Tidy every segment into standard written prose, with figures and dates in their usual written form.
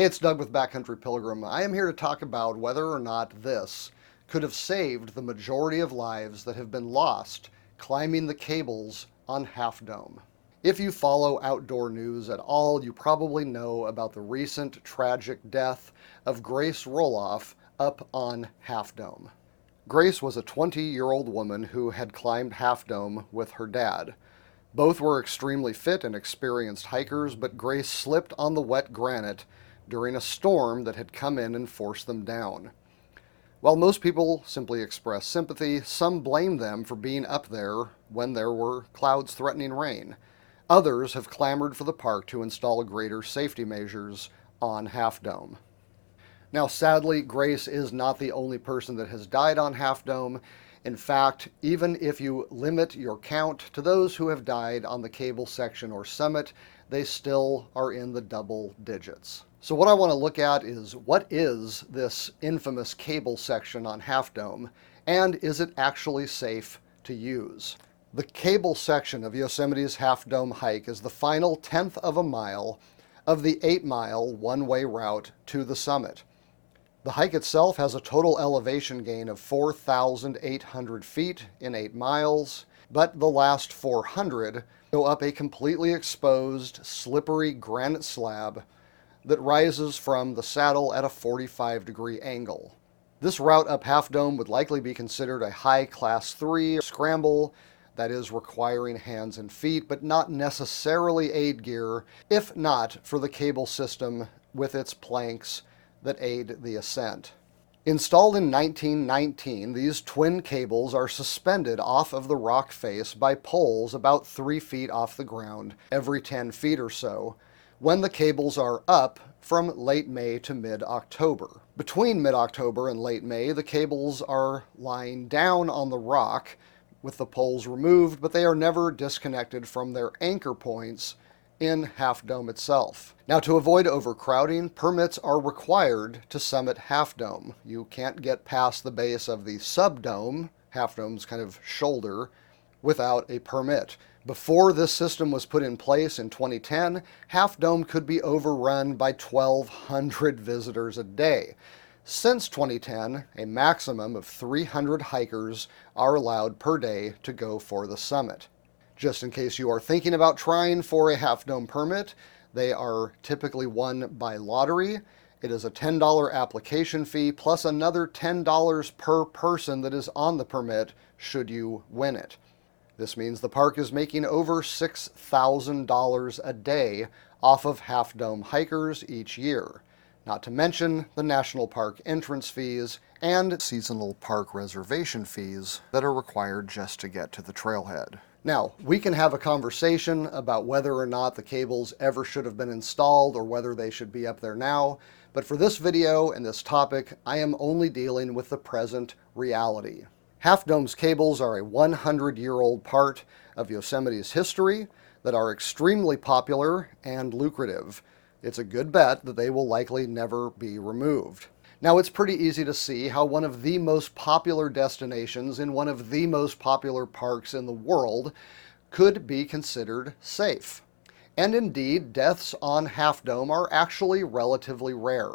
Hey, it's Doug with Backcountry Pilgrim. I am here to talk about whether or not this could have saved the majority of lives that have been lost climbing the cables on Half Dome. If you follow outdoor news at all, you probably know about the recent tragic death of Grace Rolhoff up on Half Dome. Grace was a 20-year-old woman who had climbed Half Dome with her dad. Both were extremely fit and experienced hikers, but Grace slipped on the wet granite during a storm that had come in and forced them down. While most people simply express sympathy, some blame them for being up there when there were clouds threatening rain. Others have clamored for the park to install greater safety measures on Half Dome. Now, sadly, Grace is not the only person that has died on Half Dome. In fact, even if you limit your count to those who have died on the cable section or summit, they still are in the double digits. So what I want to look at is, what is this infamous cable section on Half Dome, and is it actually safe to use? The cable section of Yosemite's Half Dome hike is the final 1/10 of a mile of the 8-mile one-way route to the summit. The hike itself has a total elevation gain of 4,800 feet in 8 miles, but the last 400 go up a completely exposed, slippery granite slab that rises from the saddle at a 45-degree angle. This route up Half Dome would likely be considered a high Class 3 scramble, that is requiring hands and feet, but not necessarily aid gear, if not for the cable system with its planks that aid the ascent. Installed in 1919, these twin cables are suspended off of the rock face by poles about 3 feet off the ground every 10 feet or so, when the cables are up from late May to mid-October. Between mid-October and late May, the cables are lying down on the rock with the poles removed, but they are never disconnected from their anchor points in Half Dome itself. Now, to avoid overcrowding, permits are required to summit Half Dome. You can't get past the base of the subdome, Half Dome's kind of shoulder, without a permit. Before this system was put in place in 2010, Half Dome could be overrun by 1,200 visitors a day. Since 2010, a maximum of 300 hikers are allowed per day to go for the summit. Just in case you are thinking about trying for a Half Dome permit, they are typically won by lottery. It is a $10 application fee plus another $10 per person that is on the permit should you win it. This means the park is making over $6,000 a day off of Half Dome hikers each year, not to mention the national park entrance fees and seasonal park reservation fees that are required just to get to the trailhead. Now, we can have a conversation about whether or not the cables ever should have been installed or whether they should be up there now, but for this video and this topic, I am only dealing with the present reality. Half Dome's cables are a 100-year-old part of Yosemite's history that are extremely popular and lucrative. It's a good bet that they will likely never be removed. Now, it's pretty easy to see how one of the most popular destinations in one of the most popular parks in the world could be considered safe. And indeed, deaths on Half Dome are actually relatively rare.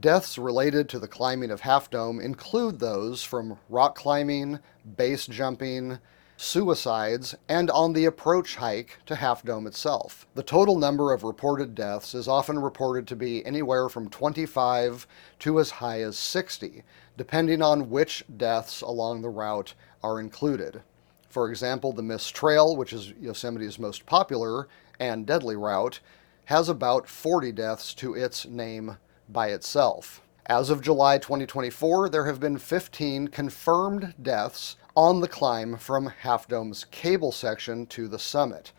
Deaths related to the climbing of Half Dome include those from rock climbing, base jumping, suicides, and on the approach hike to Half Dome itself. The total number of reported deaths is often reported to be anywhere from 25 to as high as 60, depending on which deaths along the route are included. For example, the Mist Trail, which is Yosemite's most popular and deadly route, has about 40 deaths to its name by itself. As of July 2024, there have been 15 confirmed deaths on the climb from Half Dome's cable section to the summit.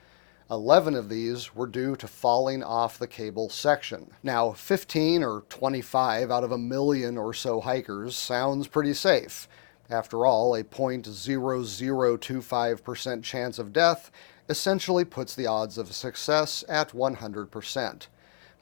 11 of these were due to falling off the cable section. Now, 15 or 25 out of a million or so hikers sounds pretty safe. After all, a 0.0025% chance of death essentially puts the odds of success at 100%.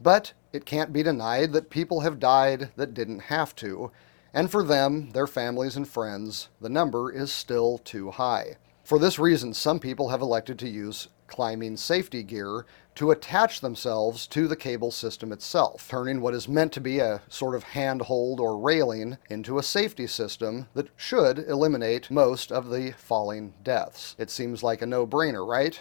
But it can't be denied that people have died that didn't have to, and for them, their families and friends, the number is still too high. For this reason, some people have elected to use climbing safety gear to attach themselves to the cable system itself, turning what is meant to be a sort of handhold or railing into a safety system that should eliminate most of the falling deaths. It seems like a no-brainer, right?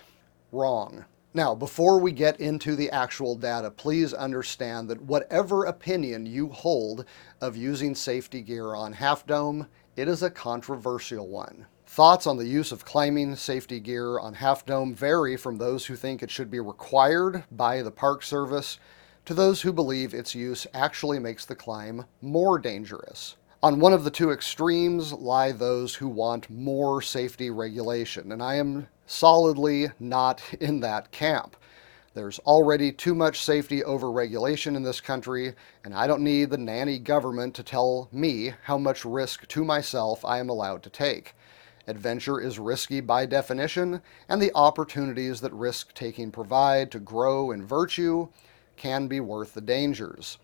Wrong. Now, before we get into the actual data, please understand that whatever opinion you hold of using safety gear on Half Dome, it is a controversial one. Thoughts on the use of climbing safety gear on Half Dome vary from those who think it should be required by the Park Service to those who believe its use actually makes the climb more dangerous. On one of the two extremes lie those who want more safety regulation, and I am solidly not in that camp. There's already too much safety over-regulation in this country, and I don't need the nanny government to tell me how much risk to myself I am allowed to take. Adventure is risky by definition, and the opportunities that risk-taking provide to grow in virtue can be worth the dangers.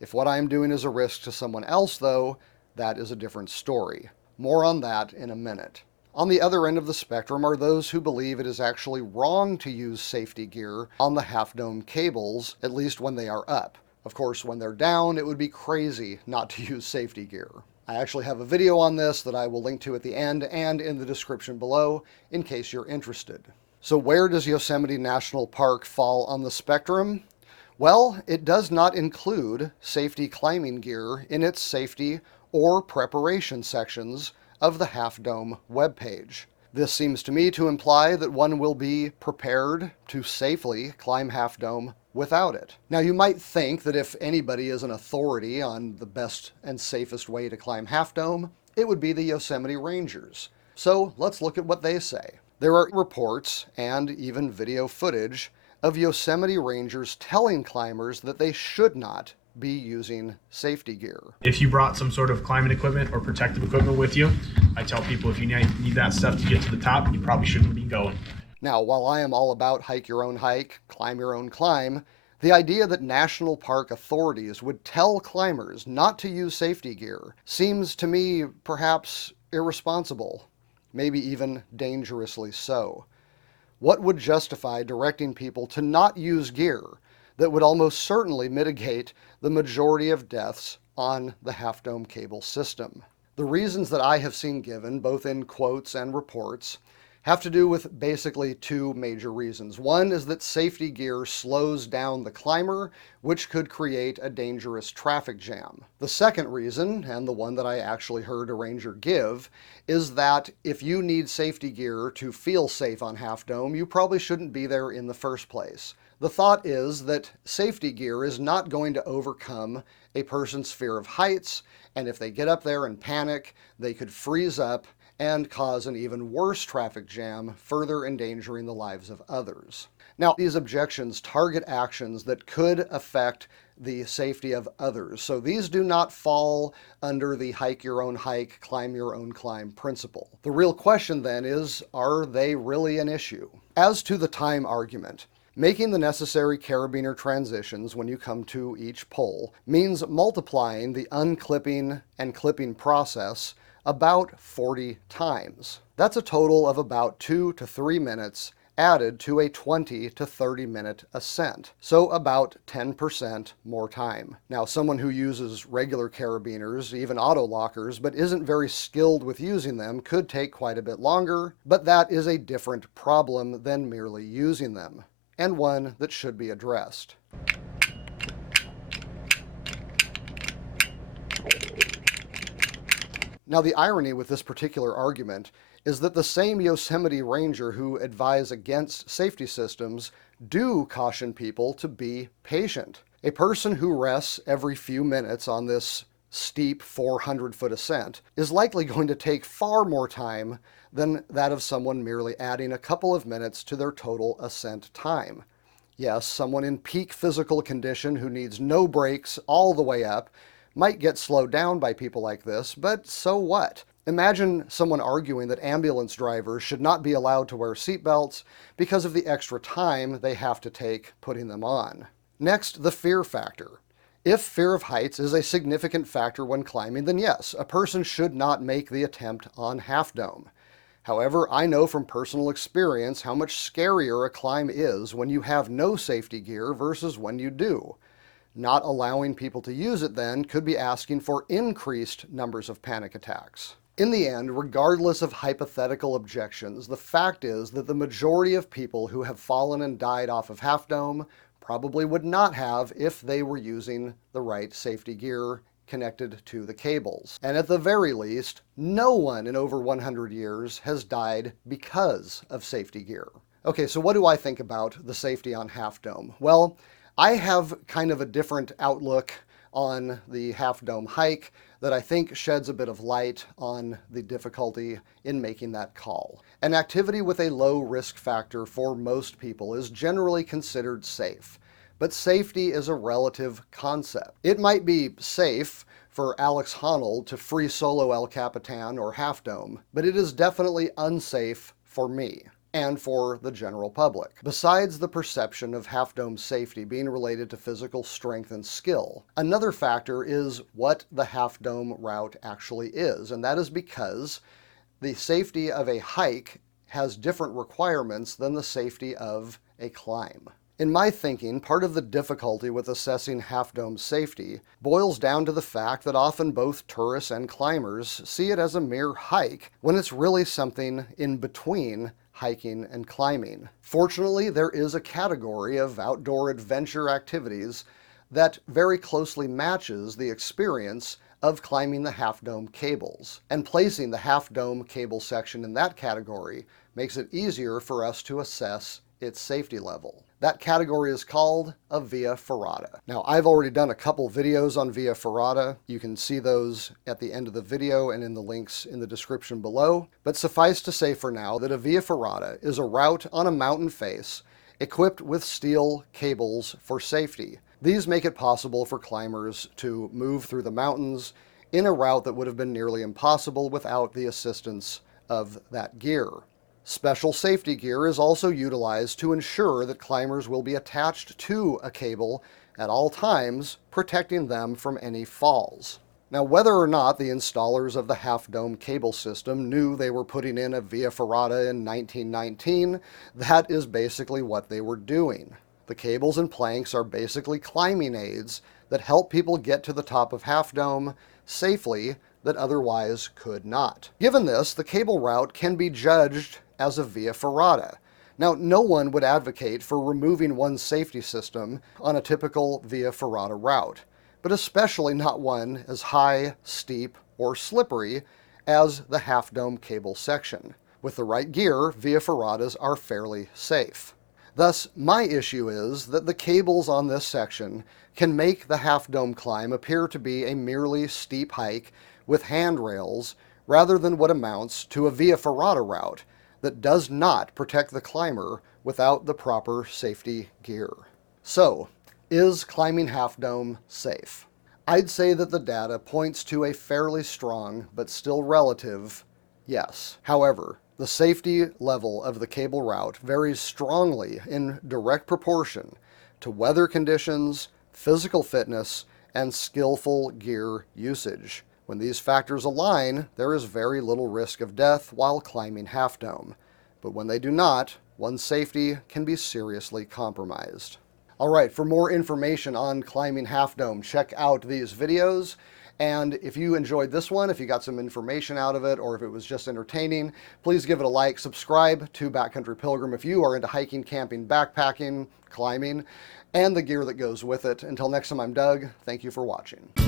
If what I am doing is a risk to someone else, though, that is a different story. More on that in a minute. On the other end of the spectrum are those who believe it is actually wrong to use safety gear on the Half Dome cables, at least when they are up. Of course, when they're down, it would be crazy not to use safety gear. I actually have a video on this that I will link to at the end and in the description below in case you're interested. So where does Yosemite National Park fall on the spectrum? Well, it does not include safety climbing gear in its safety or preparation sections of the Half Dome webpage. This seems to me to imply that one will be prepared to safely climb Half Dome without it. Now, you might think that if anybody is an authority on the best and safest way to climb Half Dome, it would be the Yosemite Rangers. So let's look at what they say. There are reports and even video footage of Yosemite Rangers telling climbers that they should not be using safety gear. If you brought some sort of climbing equipment or protective equipment with you, I tell people if you need that stuff to get to the top, you probably shouldn't be going. Now, while I am all about hike your own hike, climb your own climb, the idea that national park authorities would tell climbers not to use safety gear seems to me perhaps irresponsible, maybe even dangerously so. What would justify directing people to not use gear that would almost certainly mitigate the majority of deaths on the Half Dome cable system? The reasons that I have seen given, both in quotes and reports, have to do with basically two major reasons. One is that safety gear slows down the climber, which could create a dangerous traffic jam. The second reason, and the one that I actually heard a ranger give, is that if you need safety gear to feel safe on Half Dome, you probably shouldn't be there in the first place. The thought is that safety gear is not going to overcome a person's fear of heights, and if they get up there and panic, they could freeze up and cause an even worse traffic jam, further endangering the lives of others. Now, these objections target actions that could affect the safety of others, so these do not fall under the hike your own hike, climb your own climb principle. The real question then is, are they really an issue? As to the time argument, making the necessary carabiner transitions when you come to each pole means multiplying the unclipping and clipping process about 40 times. That's a total of about 2 to 3 minutes added to a 20 to 30 minute ascent, so about 10% more time. Now, someone who uses regular carabiners, even auto lockers, but isn't very skilled with using them could take quite a bit longer, but that is a different problem than merely using them, and one that should be addressed. Now, the irony with this particular argument is that the same Yosemite Ranger who advise against safety systems do caution people to be patient. A person who rests every few minutes on this steep 400-foot ascent is likely going to take far more time than that of someone merely adding a couple of minutes to their total ascent time. Yes, someone in peak physical condition who needs no breaks all the way up might get slowed down by people like this, but so what? Imagine someone arguing that ambulance drivers should not be allowed to wear seatbelts because of the extra time they have to take putting them on. Next, the fear factor. If fear of heights is a significant factor when climbing, then yes, a person should not make the attempt on Half Dome. However, I know from personal experience how much scarier a climb is when you have no safety gear versus when you do. Not allowing people to use it then could be asking for increased numbers of panic attacks. In the end, regardless of hypothetical objections, the fact is that the majority of people who have fallen and died off of Half Dome probably would not have if they were using the right safety gear connected to the cables. And at the very least, no one in over 100 years has died because of safety gear. Okay, so what do I think about the safety on Half Dome? Well, I have kind of a different outlook on the Half Dome hike that I think sheds a bit of light on the difficulty in making that call. An activity with a low risk factor for most people is generally considered safe, but safety is a relative concept. It might be safe for Alex Honnold to free solo El Capitan or Half Dome, but it is definitely unsafe for me and for the general public. Besides the perception of Half Dome safety being related to physical strength and skill, another factor is what the Half Dome route actually is, and that is because the safety of a hike has different requirements than the safety of a climb. In my thinking, part of the difficulty with assessing Half Dome safety boils down to the fact that often both tourists and climbers see it as a mere hike when it's really something in between hiking and climbing. Fortunately, there is a category of outdoor adventure activities that very closely matches the experience of climbing the Half Dome cables, and placing the Half Dome cable section in that category makes it easier for us to assess its safety level. That category is called a Via Ferrata. Now, I've already done a couple videos on Via Ferrata. You can see those at the end of the video and in the links in the description below. But suffice to say for now that a Via Ferrata is a route on a mountain face equipped with steel cables for safety. These make it possible for climbers to move through the mountains in a route that would have been nearly impossible without the assistance of that gear. Special safety gear is also utilized to ensure that climbers will be attached to a cable at all times, protecting them from any falls. Now, whether or not the installers of the Half Dome cable system knew they were putting in a Via Ferrata in 1919, that is basically what they were doing. The cables and planks are basically climbing aids that help people get to the top of Half Dome safely that otherwise could not. Given this, the cable route can be judged as a Via Ferrata. Now, no one would advocate for removing one's safety system on a typical Via Ferrata route, but especially not one as high, steep, or slippery as the Half Dome cable section. With the right gear, Via Ferratas are fairly safe. Thus, my issue is that the cables on this section can make the Half Dome climb appear to be a merely steep hike with handrails rather than what amounts to a Via Ferrata route that does not protect the climber without the proper safety gear. So, is climbing Half Dome safe? I'd say that the data points to a fairly strong, but still relative, yes. However, the safety level of the cable route varies strongly in direct proportion to weather conditions, physical fitness, and skillful gear usage. When these factors align, there is very little risk of death while climbing Half Dome. But when they do not, one's safety can be seriously compromised. All right, for more information on climbing Half Dome, check out these videos. And if you enjoyed this one, if you got some information out of it, or if it was just entertaining, please give it a like, subscribe to Backcountry Pilgrim if you are into hiking, camping, backpacking, climbing, and the gear that goes with it. Until next time, I'm Doug. Thank you for watching.